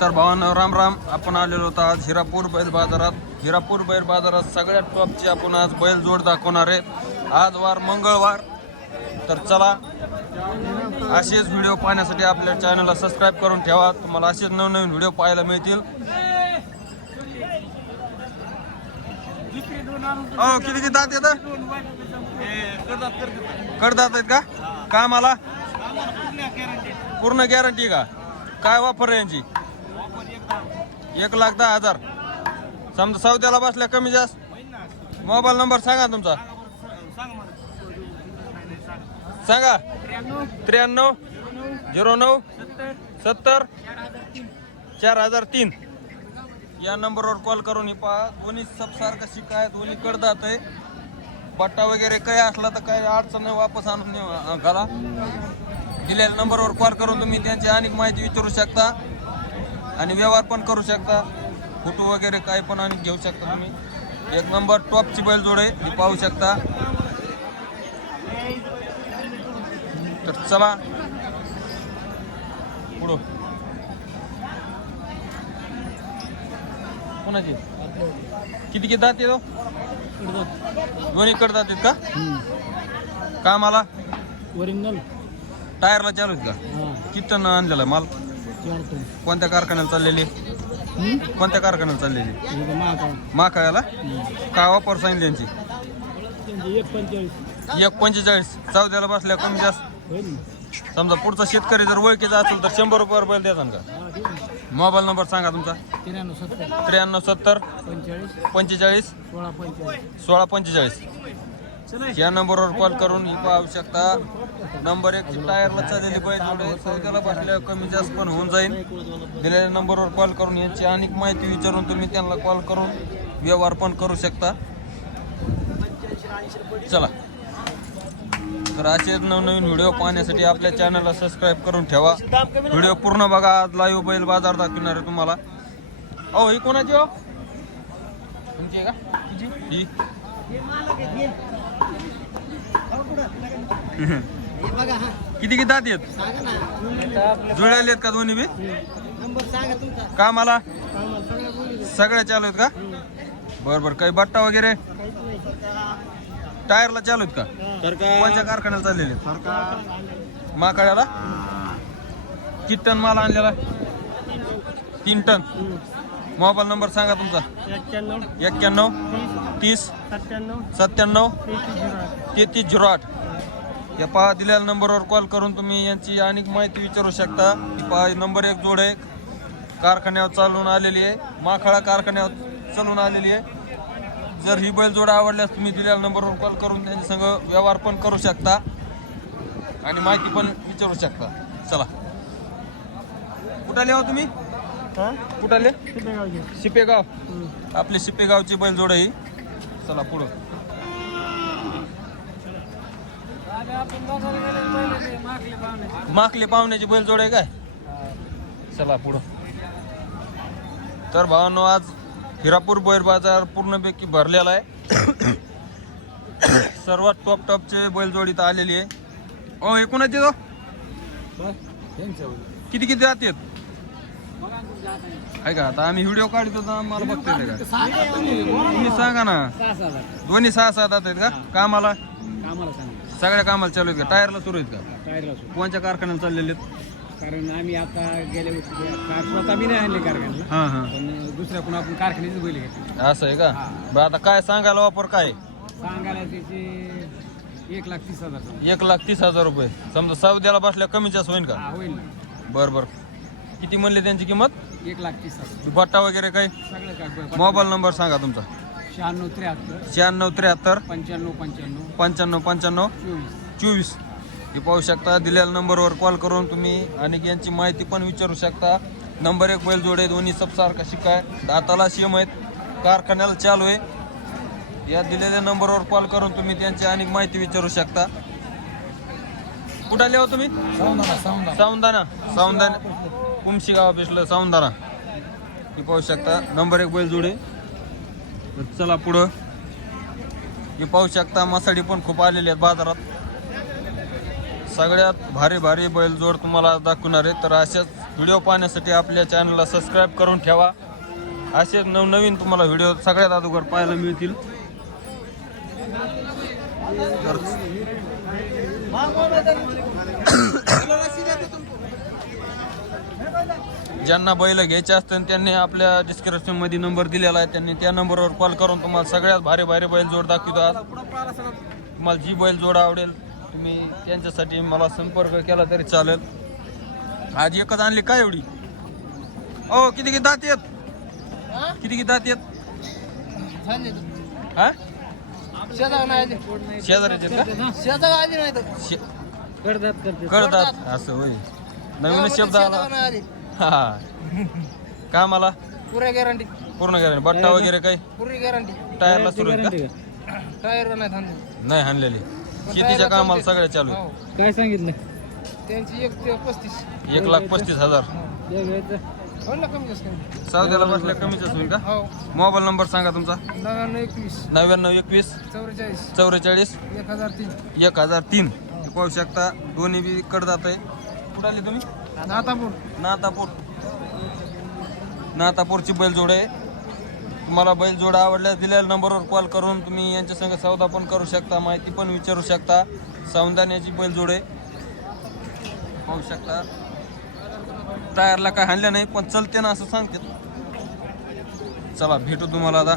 तर भावांनो राम राम. आपण आलेलो होतो आज हिरापूर बैल बाजारात. हिरापूर बैल बाजारात सगळ्यात टॉपची आपण आज बैल जोड दाखवणार आहे. आज वार मंगळवार. तर चला असेच व्हिडिओ पाहण्यासाठी आपल्या चॅनलला सबस्क्राईब करून ठेवा. तुम्हाला असेच नवनवीन व्हिडिओ पाहायला मिळतील. हो किती किती दात येतं? कडदात आहेत का? कामाला? पूर्ण गॅरंटी का? काय वापर यांची? एक लाख दहा हजार. समजा सौद्याला बसल्या कमी जास्त. मोबाईल नंबर सांगा तुमचा. सांगा. त्र्याण्णव झिरो नऊ सत्तर चार हजार तीन. या नंबरवर कॉल करून हे पहा. दोन्ही सबसारखं शिकाय दोन्ही कडदात आहे. पट्टा वगैरे काही असला तर काही अडचण नाही वापस आणून घाला. दिलेल्या नंबरवर कॉल करून तुम्ही त्यांची अनेक माहिती विचारू शकता. आणि व्यवहार पण करू शकता. फोटो वगैरे काही पण आणि घेऊ शकता तुम्ही. एक नंबर टॉपची बैल जोड आहे ही पाहू शकता. तर चला. पुढं. कोणाची? किती किती दात येतो? दोन्ही कडे आहेत का? कामाला? ओरिजिनल टायरला चालू आहेत का? किती आणलेला माल? कोणत्या कारखान्याला चाललेली? कोणत्या कारखान्याला चाललेली? माखाळ्याला का वापर सांगितली यांची? त्यांची एक पंचेचाळीस. चौद्याला बसल्या कमी जास्त. समजा पुढचा शेतकरी जर ओळखीचा असेल तर शंभर रुपयावर बैल देतात का? मोबाईल नंबर सांगा तुमचा. त्र्याण्णव सत्तर. पंचेचाळीस. सोळा पंचेचाळीस. या नंबरवर कॉल करून पाहू शकता. नंबर एक टायरला चाललेली बैल जोडे. चौद्याला बसल्या कमी जास्त पण होऊन जाईल दिलेल्या नंबरवर कॉल करून यांची अनेक माहिती विचारून तुम्ही त्यांना कॉल करून व्यवहार पण करू शकता. चला. तर असे नवनवीन व्हिडिओ पाहण्यासाठी आपल्या चॅनलला सबस्क्राईब करून ठेवा. व्हिडिओ पूर्ण बघा. आज लाईव्ह बैल बाजार दाखवणार आहे तुम्हाला. हो ही कोणाची हो? तुमची आहे का? ही. बघा हा. किती किती दात आहेत? सांगा ना. जुळलेले आहेत का दोन्ही बी? नंबर सांगा तुमचा. कामाला? कामाला सगळ्या बोली सगळ्या चालू आहेत का? बरं बरं काही बट्टा वगैरे? काहीच नाही. टायरला चालू आहेत का? कोणत्या कारखान्याला चाललेले माकाळ्याला किती टन माल आणलेला? तीन टन. मोबाईल नंबर सांगा तुमचा. एक्क्याण्णव. एक्क्याण्णव तीस सत्त्याण्णव. सत्त्याण्णव आठ. तेहतीस झिरो आठ. या पहा दिलेल्या नंबरवर कॉल करून तुम्ही यांची अनेक माहिती विचारू शकता. पहा नंबर एक जोड आहे. कारखान्यावर चालून आलेली आहे. माखाळा कारखान्यावर चालून आलेली आहे. जर ही बैल जोड आवडल्यास तुम्ही दिलेल्या नंबरवर कॉल करून त्यांच्या संग व्यवहार पण करू शकता आणि माहिती पण विचारू शकता. चला. हो तुम्ही? हा? कुठाले किती गावचे शिपेगाव. आपली शिपेगावची बैल जोड आहे ही. चला पुढं. माकले पाहुण्याची बैल जोड आहे काय? चला पुढं. तर भावांनो आज हिरापूर बैल बाजार पूर्णपैकी भरलेला आहे. सर्वात टॉप टॉपचे बैल जोड इथं आलेली आहे. हो एकूणच येतो किती किती जाते आहे का? आता आम्ही व्हिडिओ काढतो तर आम्हाला बघतोय का? तुम्ही सांगा ना. दोन्ही सहा सात आहेत का? कामाला? कामाला सांगा. सगळ्या कामाला चालू आहेत का? टायरला सुरू आहेत का? टायरला कोणत्या कारखान्याला चाललेले आहेत? कारण आम्ही आता गेल्या वर्षी कार स्वतः मी नाही आणले कारखान्याला. हां हां. पण दुसऱ्याकडून आपण कारखान्याचे बैल घेतले. असं आहे का? बरं आता काय सांगायला वापर काय? सांगायला त्याचे एक लाख तीस हजार. एक लाख तीस हजार रुपये. समजा सौद्याला बसल्या कमी जास्त होईल का? हा होईल ना. बरं बरं. किती म्हणले त्यांची किंमत? एक लाख तीस हजार. बट्टा वगैरे काही? सगळं काय मोबाईल नंबर सांगा तुमचा. शहाण्णव त्र्याहत्तर. शहाण्णव त्र्याहत्तर. पंच्याण्णव पंच्याण्णव. पंच्याण्णव पंच्याण्णव. चोवीस. चोवीस. हे पाहू शकता दिलेल्या नंबरवर कॉल करून तुम्ही आणि यांची माहिती पण विचारू शकता. नंबर एक बैल जोडे दोन्ही सबसारखा शिकाय. दाताला शिम आहेत. कारखान्याला चालू आहे. या दिलेल्या नंबरवर कॉल करून तुम्ही त्यांची अनेक माहिती विचारू शकता. कुठं आले हो तुम्ही? सावंदाना सावंदाना कुमशी गाव ऑफिसला सावंदाना हे पाहू शकता नंबर एक बैल जोडे तर चला पुढं हे पाहू शकता मसाडी पण खूप आलेली आहेत बाजारात सगळ्यात भारी भारी बैलजोड तुम्हाला दाखवणार आहे तर अशाच व्हिडिओ पाहण्यासाठी आपल्या चॅनलला सबस्क्राईब करून ठेवा असे नवनवीन तुम्हाला व्हिडिओ सगळ्यात अगोदर पाहायला मिळतील तर ज्यांना बैल घ्यायचे असतील त्यांनी आपल्या डिस्क्रिप्शनमध्ये नंबर दिलेला आहे. त्यांनी त्या नंबरवर कॉल करून तुम्हाला सगळ्यात भारी भारी बैल जोड दाखवतो आज. तुम्हाला जी बैल जोड आवडेल तुम्ही त्यांच्यासाठी मला संपर्क केला तरी चालेल. आज एकच आणली काय एवढी? ओ किती किती दात येत किती किती दात येत हा? शेजाऱ्याचे आहेत का? शे- करतात करते कळतात असं होय. नवीन शब्द आला. हा. का मला? पुऱ्या गॅरंटी पूर्ण गॅरंटी बट्टा वगैरे काही? पुरी गॅरंटी टायरला सुरू गॅरंटी का? का टायर नाही थांबले. नाही हाणलेले. शेतीच्या कामाला सगळ्या चालू आहे. हो. काय सांगितलं? त्यांची एक ते पस्तीस. एक लाख पस्तीस हजार. घ्यायचं हो ना कमी जास्त कमी सौद्याला बसल्या कमीच होईल का? हो. मोबाईल नंबर सांगा तुमचा. नव्याण्णव एकवीस. नव्याण्णव एकवीस. चौवेचाळीस. चौवेचाळीस. एक हजार तीन. एक हजार तीन. पाहू शकता दोन्ही बी कडदात आहे कुठं आले तुम्ही? नातापूर. नातापूर. नातापूरची बैलजोड आहे. तुम्हाला बैलजोड आवडल्यास दिलेल्या नंबरवर कॉल करून तुम्ही यांच्या संग सौदा पण करू शकता माहिती पण विचारू शकता. सौंदाण्याची बैलजोड आहे. पाहू शकता. टायरला काय हाणलं नाही पण चलते ना असं सांगते. चला भेटू तुम्हाला आता.